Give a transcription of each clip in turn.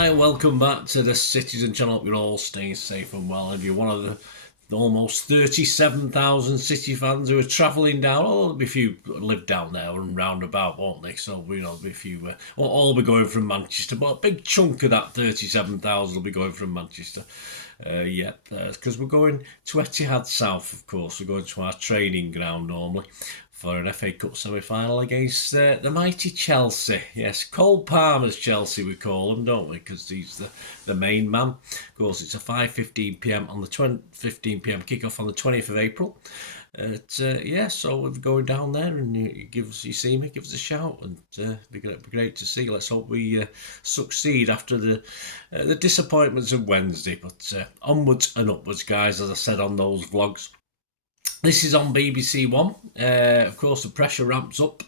Hi, welcome back to the Citizen channel. Hope you're all staying safe and well. If you're one of the almost 37,000 City fans who are travelling down, there'll be a few live down there and round about, won't they? So, there'll be a few, won't all be going from Manchester, but a big chunk of that 37,000 will be going from Manchester. Because we're going to Etihad South, of course. We're going to our training ground normally for an FA Cup semi-final against the mighty Chelsea. Yes, Cole Palmer's Chelsea we call them, don't we? Because he's the main man. Of course, it's a 5:15pm on the 15pm kickoff on the 20th of April. So we're going down there, and you see me, give us a shout, and be great to see. Let's hope we succeed after the disappointments of Wednesday. But onwards and upwards, guys, as I said on those vlogs. This is on BBC One. Of course, the pressure ramps up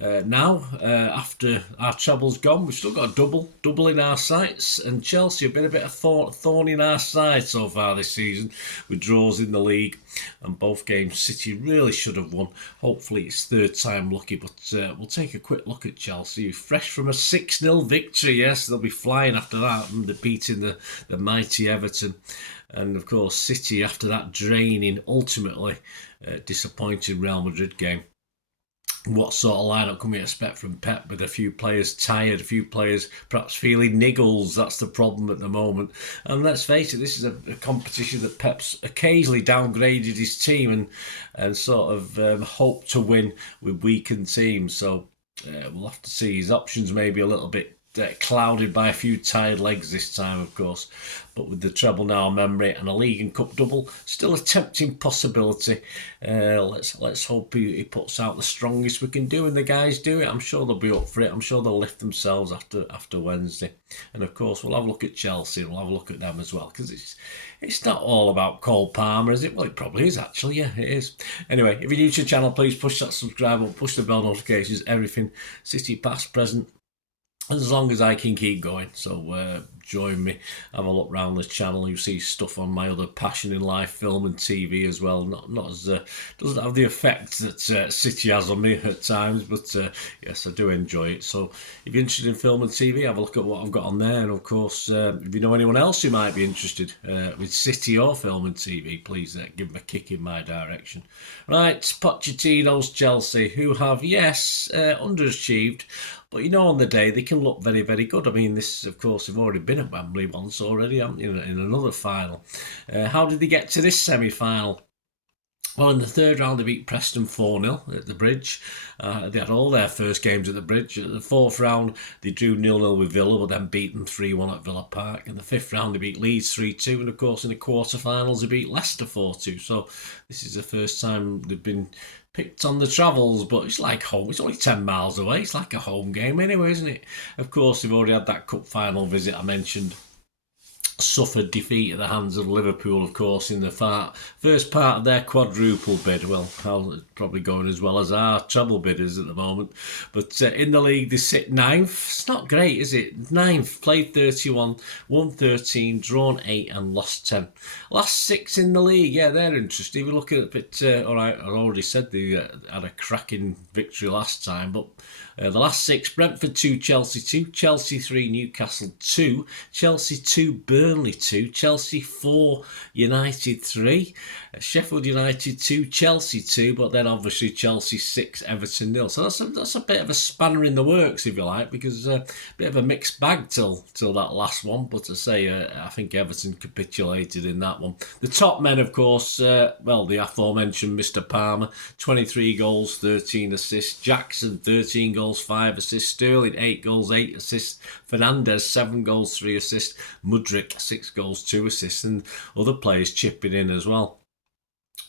now after our trouble's gone. We've still got a double in our sights, and Chelsea have been a bit of thorn in our side so far this season with draws in the league, and both games City really should have won. Hopefully it's third time lucky, but we'll take a quick look at Chelsea, fresh from a 6-0 victory. Yes, they'll be flying after that, and they're beating the mighty Everton. And of course, City, after that draining, ultimately disappointing Real Madrid game. What sort of lineup can we expect from Pep, with a few players tired, a few players perhaps feeling niggles? That's the problem at the moment. And let's face it, this is a competition that Pep's occasionally downgraded his team and sort of hoped to win with weakened teams. So we'll have to see. His options may be a little bit clouded by a few tired legs this time, of course, but with the treble now memory and a league and cup double, still a tempting possibility. Let's hope he puts out the strongest we can do, and the guys do it. I'm sure they'll be up for it. I'm sure they'll lift themselves after Wednesday, and of course we'll have a look at Chelsea and we'll have a look at them as well, because it's not all about Cole Palmer, is it? Well, it probably is, actually. Yeah, it is. Anyway, if you're new to the channel, please push that subscribe button, push the bell notifications, everything City past, present, as long as I can keep going. So join me, have a look round the channel. You see stuff on my other passion in life, film and TV as well. Not as doesn't have the effect that City has on me at times, but yes, I do enjoy it. So if you're interested in film and TV, have a look at what I've got on there. And of course, if you know anyone else who might be interested with City or film and TV, please give them a kick in my direction. Right, Pochettino's Chelsea, who have underachieved, but on the day they can look very, very good. I mean, this, of course, they've already been at Wembley once already, haven't you, in another final. How did they get to this semi-final? Well, in the third round, they beat Preston 4-0 at the Bridge. They had all their first games at the Bridge. At the fourth round, they drew 0-0 with Villa, but then beat them 3-1 at Villa Park. In the fifth round, they beat Leeds 3-2. And, of course, in the quarterfinals, they beat Leicester 4-2. So this is the first time they've been picked on the travels, but it's like home. It's only 10 miles away. It's like a home game anyway, isn't it? Of course, they've already had that cup final visit I mentioned. Suffered defeat at the hands of Liverpool, of course, in the first part of their quadruple bid. Well, probably going as well as our treble bidders at the moment. But in the league, they sit ninth. It's not great, is it? Ninth, played 31, won 13, drawn 8 and lost 10. Last 6 in the league, yeah, they're interesting. If you look at it, all right, I already said they had a cracking victory last time, but the last 6, Brentford 2, Chelsea 2, Chelsea 3, Newcastle 2, Chelsea 2, Burnley 2, Chelsea 4, United 3, Sheffield United 2, Chelsea 2, but then obviously Chelsea 6, Everton 0. So that's a bit of a spanner in the works, if you like, because a bit of a mixed bag till that last one. But I say, I think Everton capitulated in that one. The top men, of course, the aforementioned Mr. Palmer, 23 goals, 13 assists, Jackson 13 goals, 5 assists, Sterling 8 goals, 8 assists, Fernandes 7 goals, 3 assists, Mudryk 6 goals, 2 assists, and other players chipping in as well.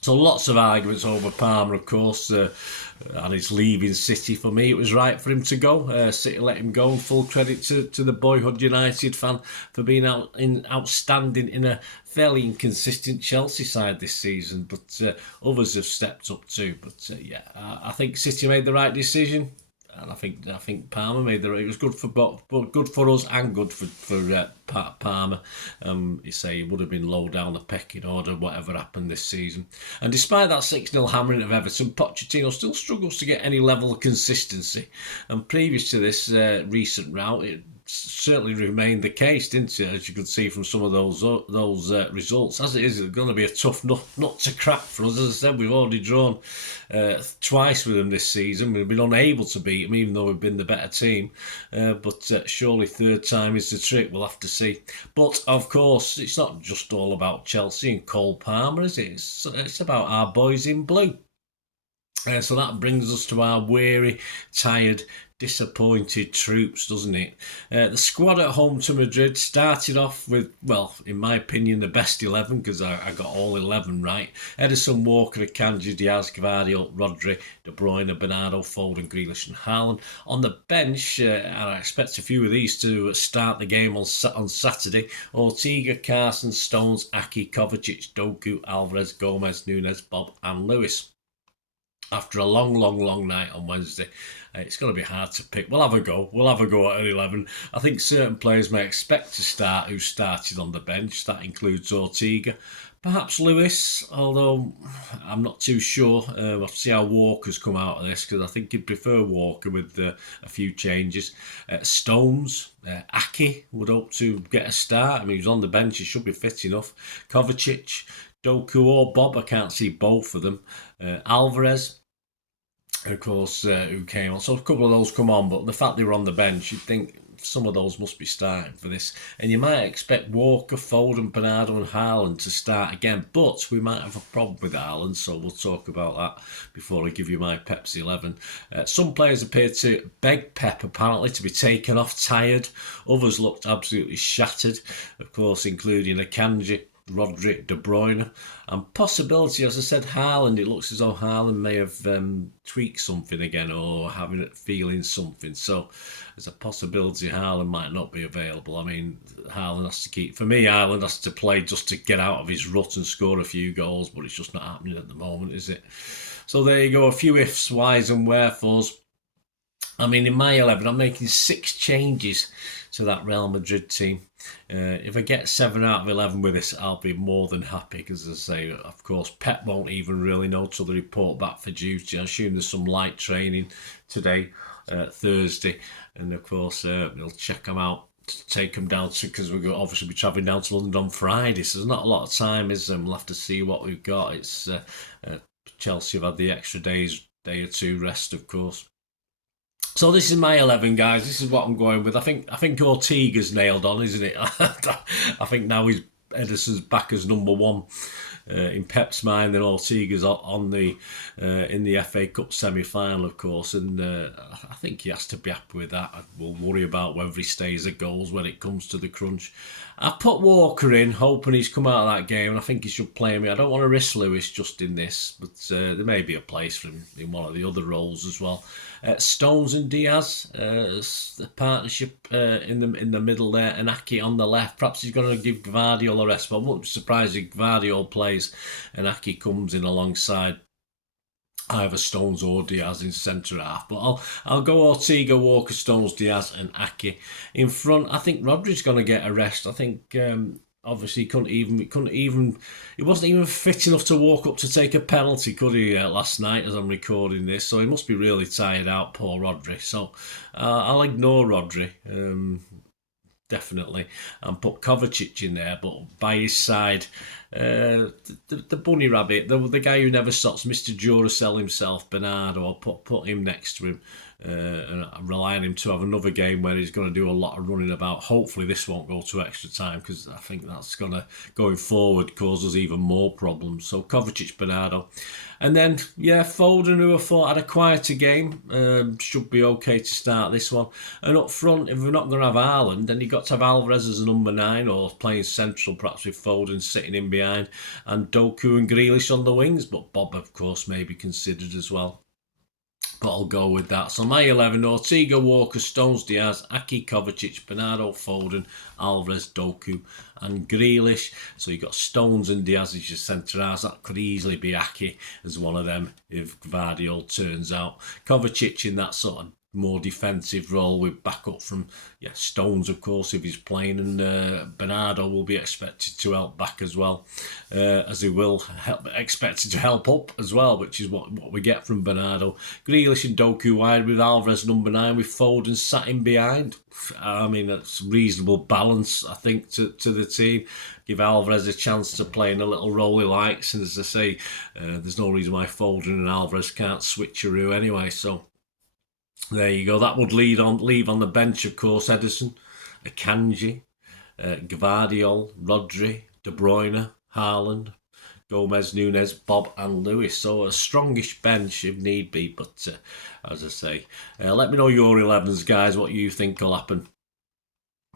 So lots of arguments over Palmer, of course, and his leaving City. For me, it was right for him to go. City let him go, and full credit to the boyhood United fan for being outstanding in a fairly inconsistent Chelsea side this season. But others have stepped up too. But I think City made the right decision. And I think Palmer made it was good for good for us and good for Palmer. You say he would have been low down the pecking order, whatever happened this season. And despite that 6-0 hammering of Everton, Pochettino still struggles to get any level of consistency. And previous to this recent rout, certainly remained the case, didn't it? As you could see from some of those results. As it is, it's going to be a tough nut to crack for us. As I said, we've already drawn twice with them this season. We've been unable to beat them, even though we've been the better team. But surely third time is the trick. We'll have to see. But of course, it's not just all about Chelsea and Cole Palmer, is it? It's about our boys in blue. So that brings us to our weary, tired, disappointed troops, doesn't it? The squad at home to Madrid started off with, well, in my opinion, the best 11, because I got all 11 right. Ederson, Walker, Akanji, Diaz, Gvardiol, Rodri, De Bruyne, Bernardo, Foden, Grealish and Haaland. On the bench, I expect a few of these to start the game on Saturday. Ortega, Carson, Stones, Aki, Kovacic, Doku, Alvarez, Gomez, Nunes, Bob and Lewis. After a long night on Wednesday, it's going to be hard to pick. We'll have a go. We'll have a go at 11. I think certain players may expect to start who started on the bench. That includes Ortega. Perhaps Lewis, although I'm not too sure. We'll have to see how Walker's come out of this, because I think he'd prefer Walker with a few changes. Stones, Aki would hope to get a start. I mean, he's on the bench. He should be fit enough. Kovacic, Doku or Bob, I can't see both of them. Alvarez, of course, who came on. So a couple of those come on, but the fact they were on the bench, you'd think some of those must be starting for this. And you might expect Walker, Foden, Bernardo and Haaland to start again, but we might have a problem with Haaland, so we'll talk about that before I give you my Pepsi 11. Some players appeared to beg Pep, apparently, to be taken off tired. Others looked absolutely shattered, of course, including Akanji, Rodri, De Bruyne, and possibility, as I said, Haaland. It looks as though Haaland may have tweaked something again or feeling something. So there's a possibility Haaland might not be available. I mean, Haaland has to Haaland has to play just to get out of his rut and score a few goals, but it's just not happening at the moment, is it? So there you go, a few ifs, whys and wherefores. I mean, in my 11, I'm making 6 changes to that Real Madrid team. If I get 7 out of 11 with this, I'll be more than happy, because, as I say, of course, Pep won't even really know till the report back for duty. I assume there's some light training today, Thursday, and of course, we'll check them out to take them down to, because we're going to obviously be travelling down to London on Friday, so there's not a lot of time, is there? We'll have to see what we've got. It's Chelsea have had the extra day or two rest, of course. So this is my 11, guys. This is what I'm going with. I think Ortega's nailed on, isn't it? I think now Ederson's back as number 1 in Pep's mind, and Ortega's on in the FA Cup semi-final, of course. And I think he has to be happy with that. We'll worry about whether he stays at goals when it comes to the crunch. I've put Walker in, hoping he's come out of that game, and I think he should play me. I don't want to risk Lewis just in this, but there may be a place for him in one of the other roles as well. Stones and Diaz, the partnership in the middle there, and Aki on the left. Perhaps he's going to give Gvardiol a rest, but I wouldn't be surprised if Gvardiol plays and Aki comes in alongside either Stones or Diaz in centre half. But I'll go Ortega, Walker, Stones, Diaz and Aki. In front, I think Rodri's going to get a rest. I think obviously he wasn't even fit enough to walk up to take a penalty, could he, last night as I'm recording this? So he must be really tired out, poor Rodri. So I'll ignore Rodri, definitely, and put Kovacic in there, but by his side, the bunny rabbit, the guy who never stops, Mr. Duracell himself, Bernardo. I'll put him next to him, and I'm relying on him to have another game where he's going to do a lot of running about. Hopefully this won't go to extra time, because I think that's going to, going forward, cause us even more problems. So Kovacic, Bernardo. And then, Foden, who I thought had a quieter game, should be okay to start this one. And up front, if we're not going to have Haaland, then you've got to have Alvarez as a number 9, or playing central, perhaps with Foden sitting in behind, and Doku and Grealish on the wings. But Bob, of course, may be considered as well. But I'll go with that. So my 11, Ortega, Walker, Stones, Diaz, Aki, Kovacic, Bernardo, Foden, Alvarez, Doku and Grealish. So you've got Stones and Diaz as your centre halves. That could easily be Aki as one of them if Gvardiol turns out. Kovacic in that sort of more defensive role with backup from Stones, of course, if he's playing, and Bernardo will be expected to help back as well, as he will expected to help up as well, which is what we get from Bernardo. Grealish and Doku wide with Alvarez number 9 with Foden sat in behind. I mean, that's reasonable balance, I think, to the team. Give Alvarez a chance to play in a little role he likes, and as I say, there's no reason why Foden and Alvarez can't switcheroo anyway. So there you go. That would leave on the bench, of course, Ederson, Akanji, Gvardiol, Rodri, De Bruyne, Haaland, Gomez, Nunes, Bob and Lewis. So a strongish bench if need be, but as I say, let me know your 11s, guys, what you think will happen.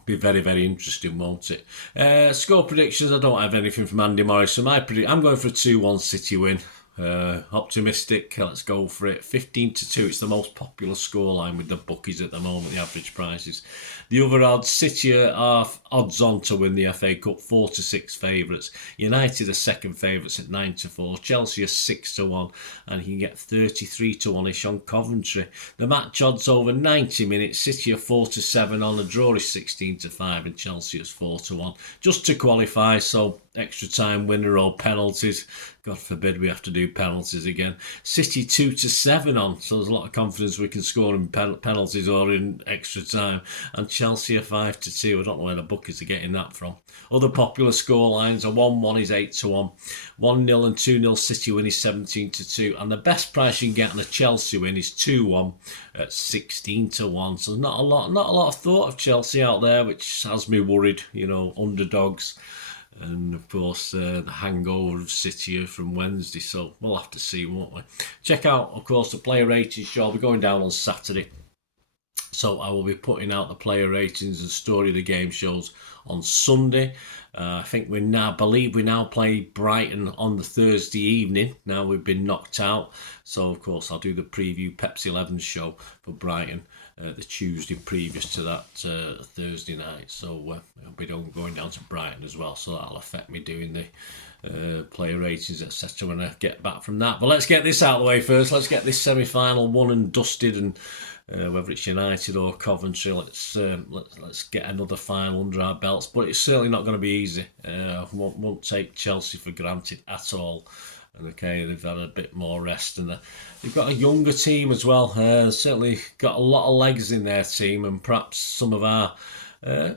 Be very, very interesting, won't it? Score predictions, I don't have anything from Andy Morris. So I'm going for a 2-1 City win. Optimistic, let's go for it. 15-2, it's the most popular scoreline with the bookies at the moment, the average prices. The other odds, City are odds on to win the FA Cup, 4-6 favourites. United are second favourites at 9-4. Chelsea are 6-1, and you can get 33-1ish on Coventry. The match odds over 90 minutes, City are 4-7 on, a draw is 16-5, and Chelsea is 4-1. Just to qualify, so extra time winner or penalties. God forbid we have to do penalties again. City 2-7 on, so there's a lot of confidence we can score in penalties or in extra time. And Chelsea are 5-2. I don't know where the bookies are getting that from. Other popular score lines, a 1-1 is 8-1. 1-0 and 2-0 City win is 17-2. And the best price you can get on a Chelsea win is 2-1 at 16-1. So not a lot of thought of Chelsea out there, which has me worried, underdogs. And of course, the hangover of City from Wednesday, so we'll have to see, won't we? Check out, of course, the player ratings show. I'll be going down on Saturday, so I will be putting out the player ratings and story of the game shows on Sunday. I think believe we now play Brighton on the Thursday evening. Now we've been knocked out, so of course I'll do the preview Pepsi 11 show for Brighton the Tuesday previous to that Thursday night. So I'll be going down to Brighton as well, so that'll affect me doing the player ratings, etc. when I get back from that. But let's get this out of the way first. Let's get this semi-final won and dusted, and whether it's United or Coventry, let's get another final under our belts. But it's certainly not going to be easy. I won't take Chelsea for granted at all. And okay, they've had a bit more rest, and they've got a younger team as well. Certainly got a lot of legs in their team, and perhaps some of our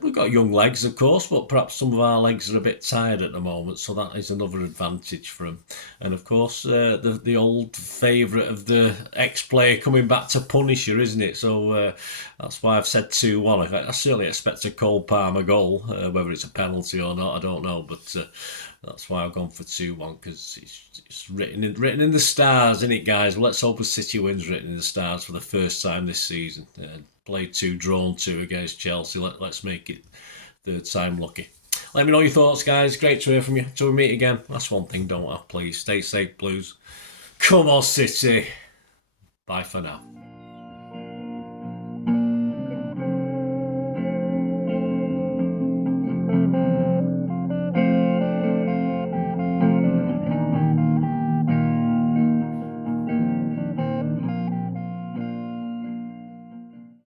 we've got young legs, of course, but perhaps some of our legs are a bit tired at the moment, so that is another advantage for them. And of course, the old favourite of the ex-player coming back to Punisher, isn't it? So that's why I've said 2-1. I certainly expect a Cole Palmer goal, whether it's a penalty or not, I don't know, but that's why I've gone for 2-1, because it's written in the stars, isn't it, guys? Well, let's hope a City wins written in the stars for the first time this season. Played 2, drawn 2 against Chelsea. Let's make it third time lucky. Let me know your thoughts, guys. Great to hear from you. Till we meet again. That's one thing, don't have, please. Stay safe, Blues. Come on, City. Bye for now.